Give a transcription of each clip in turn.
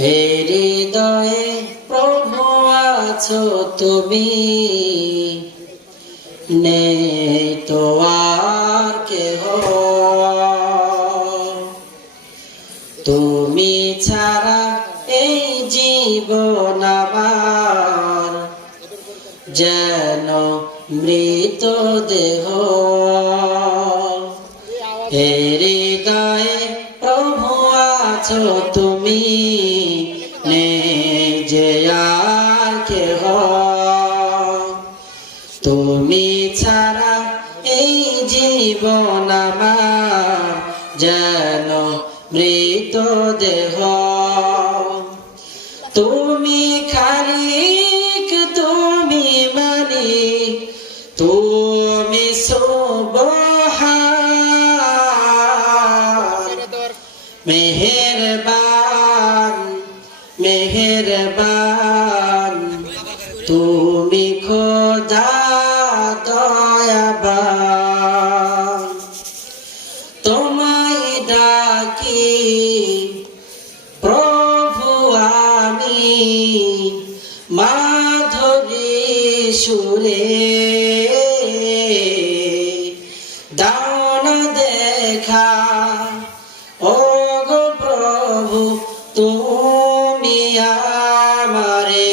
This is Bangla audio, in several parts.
হৃদয়ে প্রভু আছো তুমি, নেই তো আর কেহ, তুমি ছাড়া এই জীবন আমার যেন মৃত দেহ। হৃদয়ে প্রভু আছো তুমি, নেই যে আর কেহ, তুমি ছাড়া এই জীবন আমার যেন মৃত দেহ। তুমি খালিক, তুমি মালিক, তুমি সুবহান, মেহেরবান মেহেরবান, তুমি খোদা দয়াবান। তোমায় ডাকি প্রভু আমি মাধুরী সুরে, দাও না দেখা ও গো প্রভু তুমি আমারে,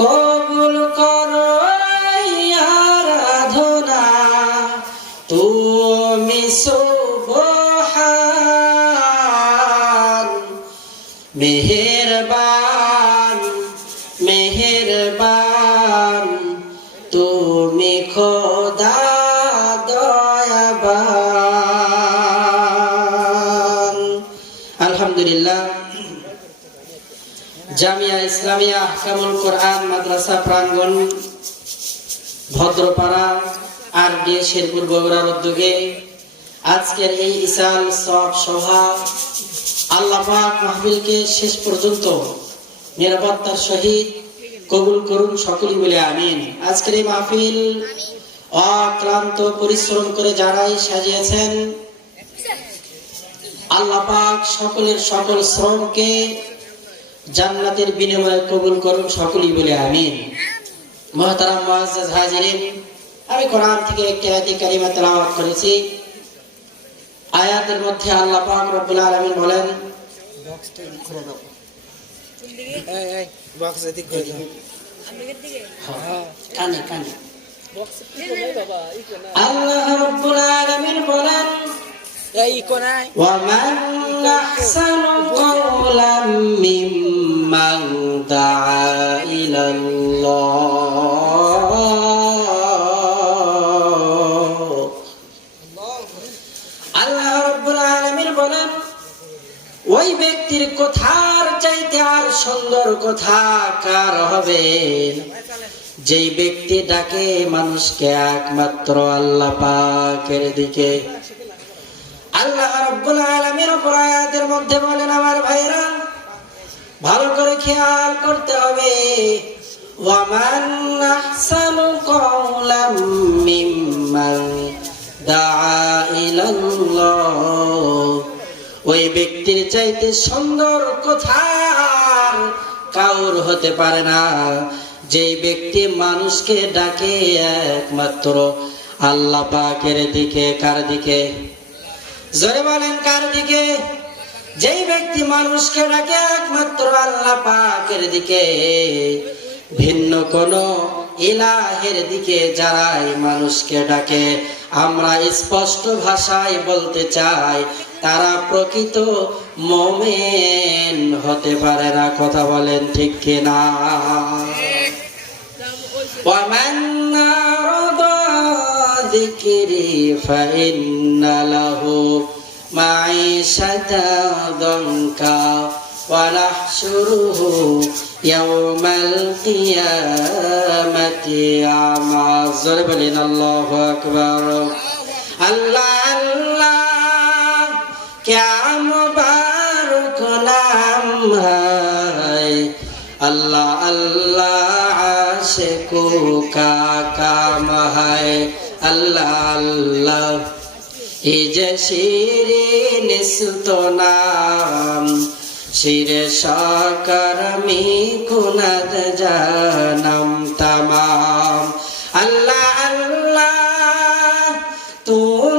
কবুল করো আরাধনা, তুমি সুবহান, মেহেরবান মেহেরবান, তুমি খোদা দয়াবান। আলহামদুলিল্লাহ, জামিয়া ইসলামিয়া আহকামুল কোরআন মাদ্রাসা প্রাঙ্গণ, ভদ্রপাড়া RD শেরপুর বগুড়ার উদ্যোগে আজকের এই ইসাল সব সভা আল্লাহ পাক মাহফিলকে শেষ পর্যন্ত নিরাপত্তার সহিত কবুল করুন সকলেই বলে আমিন। আজকের এই মাহফিল অক্লান্ত পরিশ্রম করে যারাই সাজিয়েছেন, আল্লাহ পাক সকলের সকল শ্রমকে জান্নাতের বিনিময়ে কবুল করুন সকলেই বলে আমিন। মুহতারাম মুআজ্জাজ হাজিরিন, আমি কোরআন থেকে একটি আয়াতে কারিমা তেলাওয়াত করেছি। আয়াতের মধ্যে আল্লাহ পাক রব্বুল আলামিন বলেন, বক্সটা দিক করে দাও, এই বক্স দিক করে দাও, হ্যাঁ কানে কানে বক্স কি করে বাবা, ই কোনা আল্লাহ রব্বুল আলামিন বলেন, এই কোনায় ওয়া মান আহসানু কওলাম মিম্মান দাআ ইলাল্লাহ। আল্লাহ রব্বুল আলামিন বলেন, ওই ব্যক্তির কথার চাইতে আর সুন্দর কথা কার হবে, যেই ব্যক্তি ডাকে মানুষকে একমাত্র আল্লাহ পাকের দিকে। আল্লাহ রাব্বুল আলামিন আয়াতের মধ্যে বলেন, আমার ভাইরা ভালো করে খেয়াল করতে হবে, ওয়া মান আহসানু কওলাম মিম্মান দাআ ইলাল্লাহ, ওই ব্যক্তির চাইতে সুন্দর কথা কাউর হতে পারে না, যেই ব্যক্তি মানুষকে ডাকে একমাত্র আল্লাহ পাকের দিকে। কার দিকে? জোরে বলেন, কার দিকে? যেই ব্যক্তি মানুষকে ডাকে একমাত্র আল্লাহ পাকের দিকে, ভিন্ন কোন ইলাহের দিকে যারাই মানুষকে ডাকে, আমরা স্পষ্ট ভাষায় বলতে চাই তারা প্রকৃত মুমিন হতে পারে না। কথা বলেন ঠিক কিনা? ওয়া মান আরাদা যিকরি ফাইন্না লাহু মাঈশাতান দানকা ওয়া নাহশুরুহু ইয়াওমাল কিয়ামাতি আমা। জোরে বলেন আল্লাহু আকবার। আল্লাহ আল্লাহ क्या मुबारक नाम है, अल्लाह अल्लाह आशिकों का काम है, अल्लाह अल्लाह इज शीरीन सुतो नाम শিরে সাকার আমি গুনাহ জানাম तमाम अल्लाह अल्लाह तू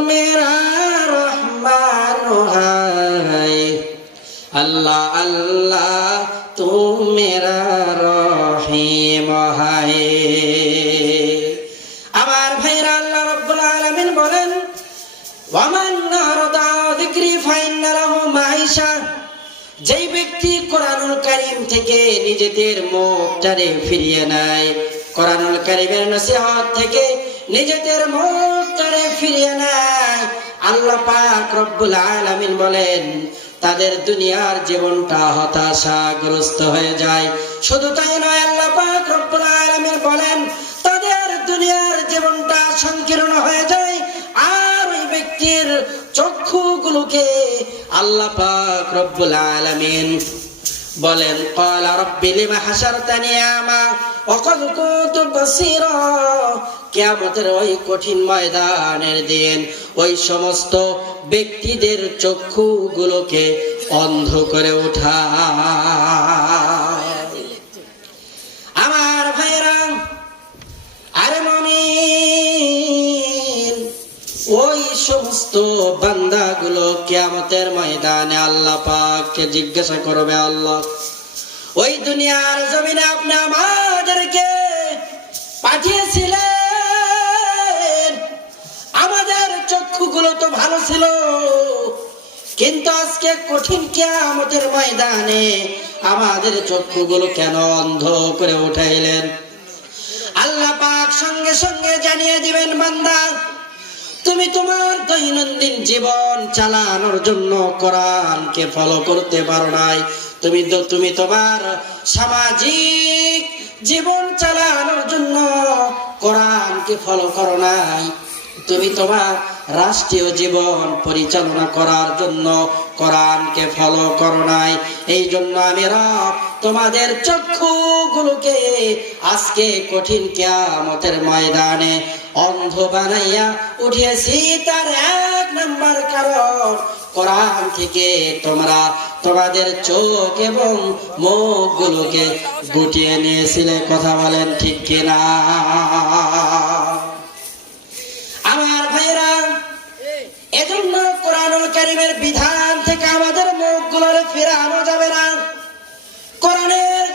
मेरा रहमान है अल्लाह अल्लाह तू मेरा रहीम है আমার ভাইরা আল্লাহ রাব্বুল আলামিন বলেন ওয়ামান নারদা যিকরি ফাইন্না লাহু মাঈশা যেই ব্যক্তি কোরআনুল কারীম থেকে নিজেদের মুখটারে ফিরিয়ে নেয় কোরআনুল কারীমের নসিহত থেকে নিজেদের মুখটারে ফিরিয়ে নেয় আল্লাহ পাক রব্বুল আলামিন বলেন তাদের দুনিয়ার জীবনটা হতাশাগ্রস্ত হয়ে যায় শুধু তাই নয় আল্লাহ পাক রব্বুল আলামিন বলেন তাদের দুনিয়ার জীবনটা সংকীর্ণ হয়ে যায় আর ওই ব্যক্তির চক্ষুগুলোকে আল্লাহ পাক রব্বুল আলামিন বলেন ক্বালা রাব্বি লিমা হাশারতানি আমা ওয়া ক্বাদ কুনতু বাসীরা কিয়ামতের ওই কঠিন ময়দানের দিন ওই সমস্ত ব্যক্তিদের চক্ষুগুলোকে অন্ধ করে ওঠায় আমার ভাইরা আরে মুমিন ওই সমস্ত বান্দাগুলো কিয়ামতের ময়দানে আল্লাহ পাককে জিজ্ঞাসা করবে আল্লাহ ওই দুনিয়ার জমিনে আপনি আমাদেরকে পাঠিয়েছিলেন আমাদের চক্ষুগুলো তো ভালো ছিল কিন্তু আজকে কঠিন কিয়ামতের ময়দানে আমাদের চক্ষুগুলো কেন অন্ধ করে উঠাইলেন আল্লাহ পাক সঙ্গে সঙ্গে জানিয়ে দিবেন বান্দা তুমি তোমার দৈনন্দিন জীবন চালানোর জন্য কোরআনকে ফলো করতে পারো নাই তুমি তোমার সামাজিক জীবন চালানোর জন্য কোরআনকে ফলো করো নাই তুমি তোমার রাষ্ট্রীয় জীবন পরিচালনা করার জন্য কোরআনকে ফলো করো নাই এই জন্য আমি রব তোমাদের চক্ষুগুলোকে আজকে কঠিন কিয়ামতের ময়দানে অন্ধ বানাইয়া উঠিয়েছি তার এক নাম্বার কারণ কোরআন থেকে তোমরা তোমাদের চোখ এবং মুখগুলোকে গুটিয়ে নিয়েছিলে কথা বলেন ঠিক কিনা আমার ভাইরা এজন্য কোরআনুল কারীমের বিধান থেকে আমাদের মুখগুলোরে ফেরানো যাবে না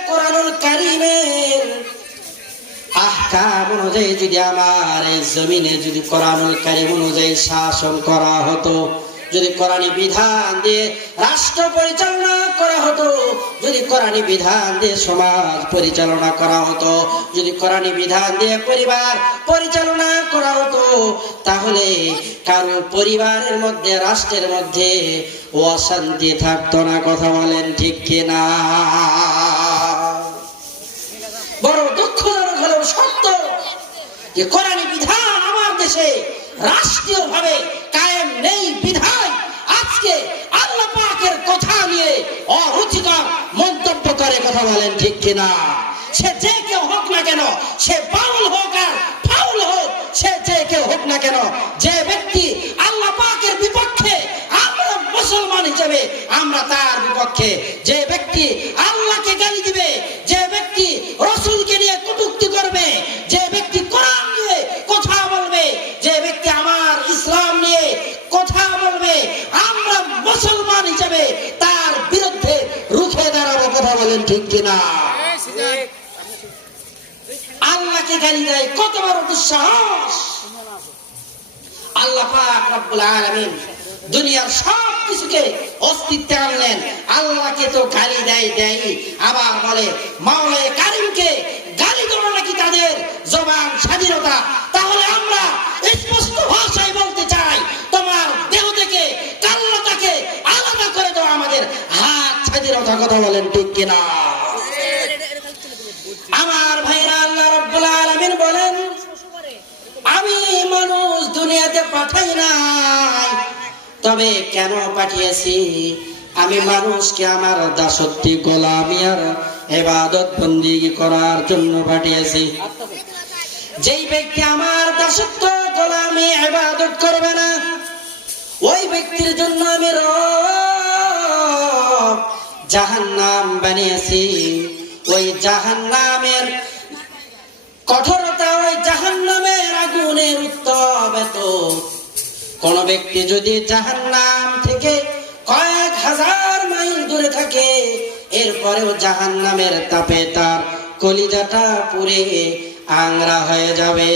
কোরআনুল কারীমের আহকাম অনুযায়ী যদি আমার এই জমিনে যদি কোরআনুল কারীম অনুযায়ী শাসন করা হতো যদি কোরআনী বিধান দিয়ে রাষ্ট্র পরিচালনা করা হতো যদি কোরআনী বিধান দিয়ে সমাজ পরিচালনা করা হতো যদি কোরআনী বিধান দিয়ে পরিবার পরিচালনা করা হতো তাহলে কারো পরিবারের মধ্যে রাষ্ট্রের মধ্যে অশান্তি থাকতো না কথা বলেন ঠিক কিনা বড় দুঃখজনক হলেও সত্য যে কোরআনী বিধান আমার দেশে রাষ্ট্রীয় ভাবে কায়েম নেই বিধান আজকে আল্লাহ পাকের কথা নিয়ে অরুচিকর মন্তব্য করে কথা বলেন ঠিক কিনা সে যে কেউ হোক না কেন সে বাউল হোক আর ফাউল হোক সে যে কেউ হোক না কেন যে ব্যক্তি আল্লাহ পাকের বিপক্ষে আমরা মুসলমান হিসেবে আমরা তার বিপক্ষে যে ব্যক্তি আল্লাহকে গালি দিবে যে ব্যক্তি রাসূলকে নিয়ে কটূক্তি করবে যে ব্যক্তি কোরআন নিয়ে কথা বলবে যে ব্যক্তি আমার ইসলাম নিয়ে কথা বলবে আমরা মুসলমান হিসেবে তার বিরুদ্ধে রুখে দাঁড়াবো কথা বলেন ঠিক কিনা আল্লাহকে গালি দেয় কত বড় দুঃসাহস আল্লাহ পাক রব্বুল আলামিন দুনিয়ার সব কিছুকে অস্তিত্বে আনলেন আল্লাহকে তো গালি দেয় আবার বলে মাওলায়ে কারীমকে গালি দেওয়া নাকি তাদের জবান স্বাধীনতা তাহলে আমরা স্পষ্ট ভাষায় বলতে চাই তোমার দেহ থেকে কাল্লাটাকে আলাদা করে দাও আমাদের হাত স্বাধীনতা কথা বলেন ঠিক কিনা আমার ভাইরা আল্লাহ রাব্বুল আলামিন বলেন আমি মানুষ দুনিয়াতে পাঠাই নাই তবে কেন পাঠিয়েছি আমি মানুষকে আমার দাসত্ব গোলামি আর ইবাদত বندگی করার জন্য পাঠিয়েছি যেই ব্যক্তি আমার দাসত্ব গোলামি ইবাদত করবে না ওই ব্যক্তির জন্য আমি রব জাহান্নাম বানিয়েছি। ওই জাহান্নামের কঠোরতা, ওই জাহান্নামের আগুনের উত্তাপ এত, কোন ব্যক্তি যদি জাহান্নাম থেকে কয়েক হাজার মাইল দূরে থাকে, এরপরেও জাহান্নামের তাপে তার কলিজাটা পুড়ে আংরা হয়ে যাবে।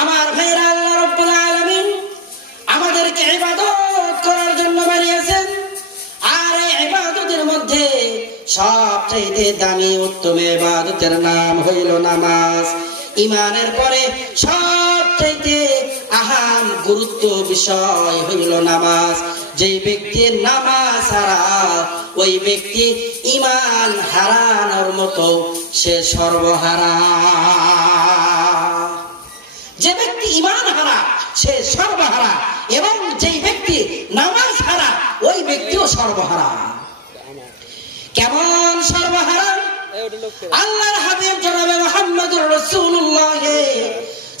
আমার ভাইরা, আল্লাহ রাব্বুল আলামিন আমাদেরকে ইবাদত করার জন্য বানিয়েছেন। আর এই ইবাদতের মধ্যে সবচেয়ে দামি উত্তম ইবাদতের নাম হইল নামাজ। ঈমানের পরে সবচেয়ে আহাম গুরুত্ব বিষয় হইল নামাজ। যে ব্যক্তি নামাজ হারা, ওই ব্যক্তি ঈমান হারানোর মতো সে সর্বহারা। যে ব্যক্তি ঈমান হারা সে সর্বহারা, এবং যে ব্যক্তি নামাজ হারা ওই ব্যক্তিও সর্বহারা। কেমন সর্বহারা? আল্লাহর হাবিব জনাবে মুহাম্মদুর রাসূলুল্লাহ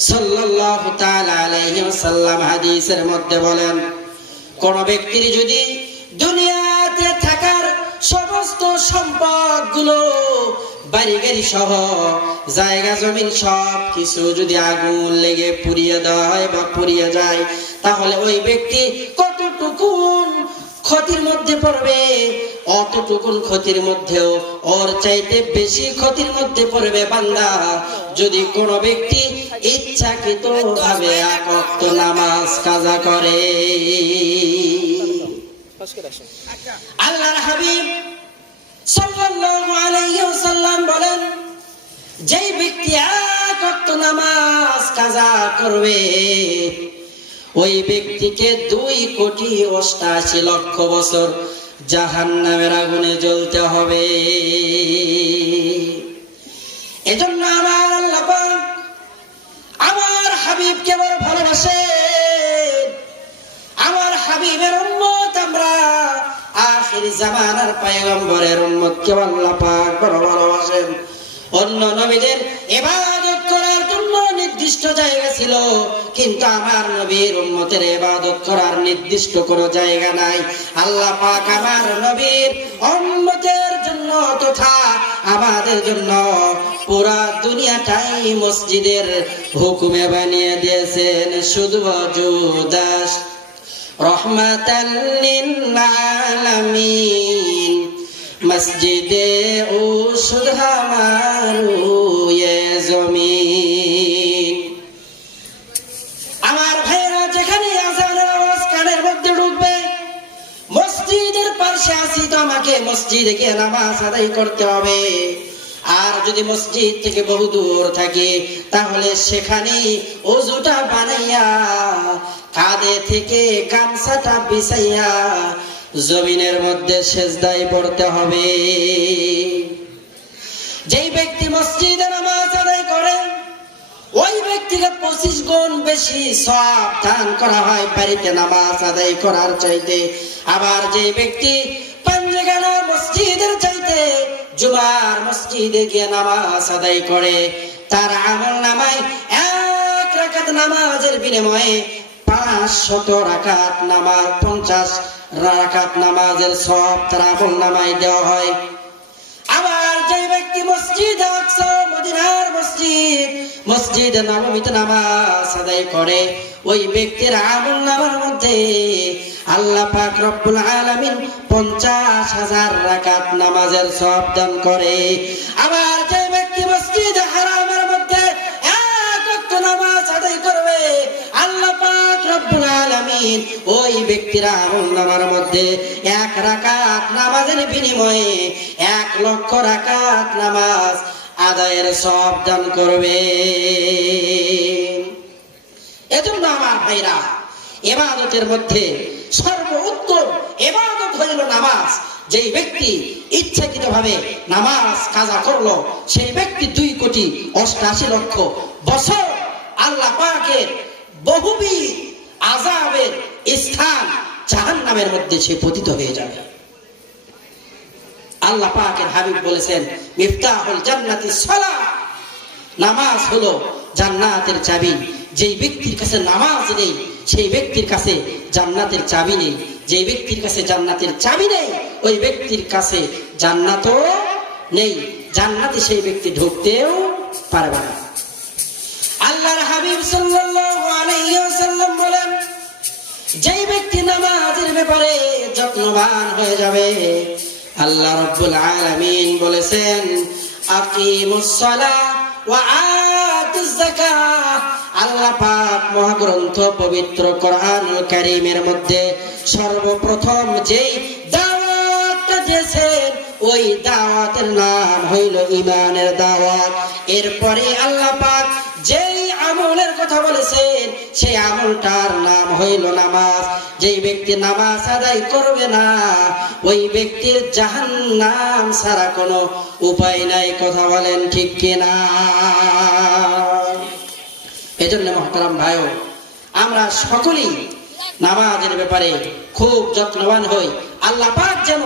সাল্লাল্লাহু তাআলা আলাইহি ওয়াসাল্লাম হাদিসের মধ্যে বলেন, কোন ব্যক্তির যদি দুনিয়াতে থাকার সমস্ত সম্পদগুলো, বাড়ি গাড়ি সহ জায়গা জমিন সব কিছু যদি আগুন লেগে পুড়িয়ে দেওয়া হয় বা পুড়িয়ে যায়, তাহলে ওই ব্যক্তি কতটুকুন ক্ষতির মধ্যে পড়বে? অতটুকুন ক্ষতির মধ্যেও ওর চাইতে বেশি ক্ষতির মধ্যে পড়বে বান্দা যদি কোন ব্যক্তি ইচ্ছাকৃত ভাবে এক ওয়াক্ত নামাজ কাজা করে। আল্লাহর হাবিব সাল্লাল্লাহু আলাইহি ওয়াসাল্লাম বলেন, যেই ব্যক্তি এক ওয়াক্ত নামাজ কাজা করবে, ওই ব্যক্তিকে 2,88,00,000 বছর জাহান্নামের আগুনে জ্বলতে হবে। এজন্য আমার আল্লাহ পাক আমার হাবিবকে বড় ভালোবাসে। আমার হাবিবের উম্মত আমরা, আখির জামানার পয়গম্বরের উম্মতকে আল্লাহ পাক বড় ভালোবাসেন। অন্য নবীদের ইবাদত করার জন্য নির্দিষ্ট জায়গা ছিল, কিন্তু আমার নবীর উম্মতের ইবাদত করার নির্দিষ্ট কোনো জায়গা নাই। আল্লাহ পাক আমার নবীর উম্মতের জন্য তথা আমাদের জন্য পুরা দুনিয়াটাই মসজিদের হুকুমে বানিয়ে দিয়েছেন। শুধু ওজুদাস রহমাতাল লিল আলামিন মসজিদে ও সুধামারু এ জমিন। আমার ভাইরা, যেখানে আযানের আওয়াজ কানের মধ্যে ঢুকবে, মসজিদের পাশে আছি তো আমাকে মসজিদে গিয়ে নামাজ আদায় করতে হবে। আর যদি মসজিদ থেকে বহু দূর থাকে, তাহলে সেখানে ওযুটা বানাইয়া কাঁধে থেকে গামছাটা বিছাইয়া জমিনের মধ্যে সেজদায় পড়তে হবে। যেই ব্যক্তি মসজিদে নামাজ আদায় করে, ওই ব্যক্তিকে 25 গুণ বেশি সওয়াব দান করা হয় বাড়িতে নামাজ আদায় করার চাইতে। আবার যে ব্যক্তি পাঞ্জেগানা মসজিদের চাইতে জুমার মসজিদে গিয়ে নামাজ আদায় করে, তার আমল নামায় 1 রাকাত নামাজের বিনিময়ে 500 রাকাত নামাজ, 50 রাকাত নামাজের সওয়াব তার আমল নামায় দেওয়া হয়। আবার যে ব্যক্তি মসজিদ আকসা, মদিনার মসজিদ, মসজিদ নববীতে নামাজ আদায় করে, ওই ব্যক্তির আমল নামার মধ্যে আল্লাহ পাক রব্বুল আলামিন 50,000 রাকাত নামাজের সওয়াব দান করে। আবার যে ব্যক্তি মসজিদ হারামের মধ্যে 1 ওয়াক্ত নামাজ আদায় করবে, আল্লাহ পাক রব্বুল আলামিন ওই ব্যক্তির আমল নামার মধ্যে 1 রাকাত নামাজের বিনিময়ে 1,00,000 রাকাত নামাজ আদায়ের সওয়াব দান করবে। এজন্য আমার ভাইরা, ইবাদতের মধ্যে সর্বোত্তম ইবাদত হইল নামাজ। যেই ব্যক্তি ইচ্ছাকৃতভাবে নামাজ কাজা করলো, সেই ব্যক্তি 2,88,00,000 বছর আল্লাহ পাকের বহুবিধ আযাবের স্থান জাহান্নামের মধ্যে সে পতিত হয়ে যাবে। আল্লাহ পাকের হাবিব বলেছেন, মিফতাহুল জান্নাতি সালাত, নামাজ হলো জান্নাতের চাবি। যেই ব্যক্তির কাছে নামাজ নেই সেই ব্যক্তির কাছে জান্নাতের চাবি নেই। যে ব্যক্তির কাছে জান্নাতের চাবি নেই, ওই ব্যক্তির কাছে জান্নাতও নেই, জান্নাতে সেই ব্যক্তি ঢুকতেও পারবে না। আল্লাহর হাবিব সাল্লাল্লাহু আলাইহি ওয়াসাল্লাম বলেন, যেই ব্যক্তি নামাজের ব্যাপারে যত্নবান হয়ে যাবে, আল্লাহ রাব্বুল আলামিন বলেছেন, আকিমুস সালাহ ওয়া আতুজ যাকাত। আল্লাহ পাক মহাগ্রন্থ পবিত্র কোরআনুল কারীমের মধ্যে সর্বপ্রথম যেই দাওয়াতটা দিয়েছেন, ওই দাওয়াতের নাম হইল ঈমানের দাওয়াত। এরপরে আল্লাহ পাক যেই আমলের কথা বলেছেন, সেই আমলটার নাম হইল নামাজ। যেই ব্যক্তি নামাজ আদায় করবে না, ওই ব্যক্তির জাহান্নাম ছাড়া কোনো উপায় নাই। কথা বলেন ঠিক কিনা? এজন্য মহতারাম ভাইও, আমরা সকলেই নামাজের ব্যাপারে খুব যত্নবান হই। আল্লাহ পাক যেন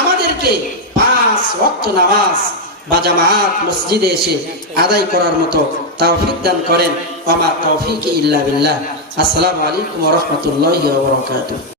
আমাদেরকে 5 ওয়াক্ত নামাজ বা জামাত মসজিদে এসে আদায় করার মতো তৌফিক দান করেন। ওয়া মা তৌফিকি ইল্লা বিল্লাহ। আসসালামু আলাইকুম ওয়া রাহমাতুল্লাহি ওয়া বারাকাতুহু।